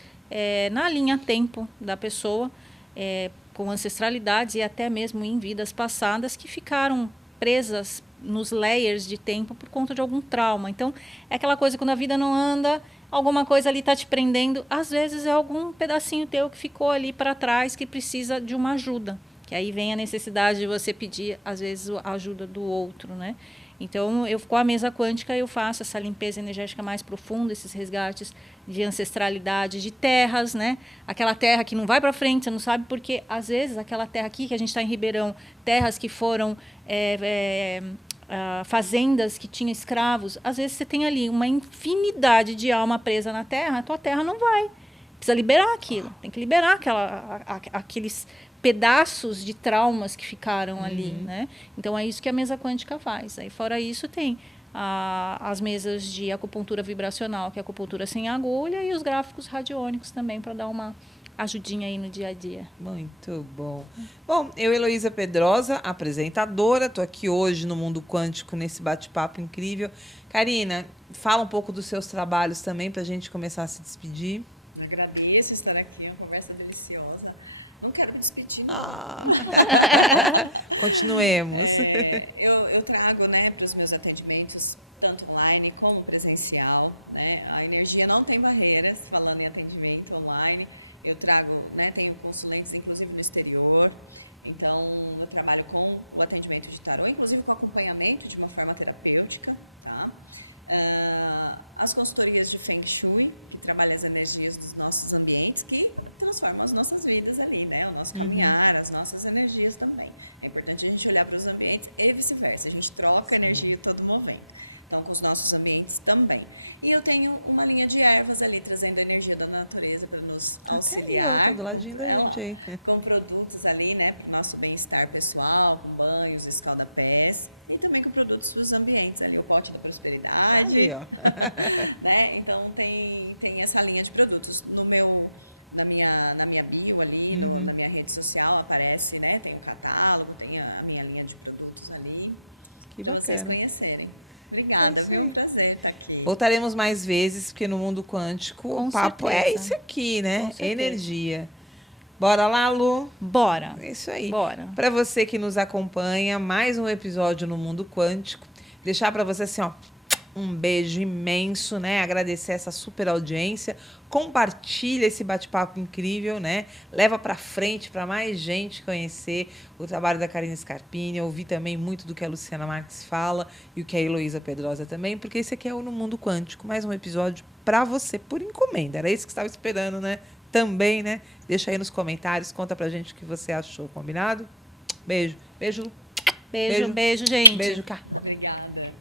na linha tempo da pessoa, com ancestralidades e até mesmo em vidas passadas que ficaram presas nos layers de tempo por conta de algum trauma. Então, é aquela coisa, quando a vida não anda, alguma coisa ali está te prendendo. Às vezes é algum pedacinho teu que ficou ali para trás, que precisa de uma ajuda. Que aí vem a necessidade de você pedir, às vezes, a ajuda do outro, né? Então, com a mesa quântica, eu faço essa limpeza energética mais profunda, esses resgates de ancestralidade, de terras, né? Aquela terra que não vai para frente, você não sabe porque, às vezes, aquela terra aqui, que a gente está em Ribeirão, terras que foram fazendas que tinham escravos, às vezes você tem ali uma infinidade de alma presa na terra, a tua terra não vai. Precisa liberar aquilo, tem que liberar aqueles pedaços de traumas que ficaram ali, né? Então, é isso que a mesa quântica faz. Aí, fora isso, tem as mesas de acupuntura vibracional, que é acupuntura sem agulha, e os gráficos radiônicos também, para dar uma ajudinha aí no dia a dia. Muito bom. Bom, eu, Heloísa Pedrosa, apresentadora, estou aqui hoje no Mundo Quântico, nesse bate-papo incrível. Karina, fala um pouco dos seus trabalhos também, para a gente começar a se despedir. Agradeço estar aqui, uma conversa deliciosa. Não quero me despedir, não. Continuemos. Eu trago, né, para os meus atendimentos, tanto online como presencial, né? A energia não tem barreiras, falando em atendimento online. Eu trago, né, tenho consulentes, inclusive, no exterior. Então, eu trabalho com o atendimento de tarô, inclusive com acompanhamento de uma forma terapêutica, tá? As consultorias de Feng Shui, que trabalham as energias dos nossos ambientes, que transformam as nossas vidas ali, né? O nosso caminhar, as nossas energias também. É importante a gente olhar para os ambientes e vice-versa. A gente troca energia a todo momento. Então, com os nossos ambientes também. E eu tenho uma linha de ervas ali, trazendo a energia da natureza para nos auxiliar com produtos ali, né, para o nosso bem-estar pessoal, com banhos, escaldapés, e também com produtos para os ambientes ali, o pote da prosperidade. Né? Então, tem essa linha de produtos. Na minha bio ali, na minha rede social, aparece, né, tem um catálogo, tem a minha linha de produtos ali, para vocês conhecerem. Obrigada, viu? Um prazer estar aqui. Voltaremos mais vezes, porque no Mundo Quântico o papo é isso aqui, né? Energia. Bora lá, Lu? Bora. É isso aí. Bora. Para você que nos acompanha, mais um episódio no Mundo Quântico. Deixar para você assim, ó, um beijo imenso, né? Agradecer essa super audiência. compartilha esse bate-papo incrível, né? Leva para frente para mais gente conhecer o trabalho da Karina Scarpini, ouvir também muito do que a Luciana Marques fala e o que a Heloísa Pedrosa também, porque esse aqui é o No Mundo Quântico, mais um episódio para você por encomenda. Era isso que você estava esperando, né? Também, né? Deixa aí nos comentários, conta pra gente o que você achou, combinado? Beijo. Beijo, Lu. Beijo, gente. Beijo, Cá. Obrigada.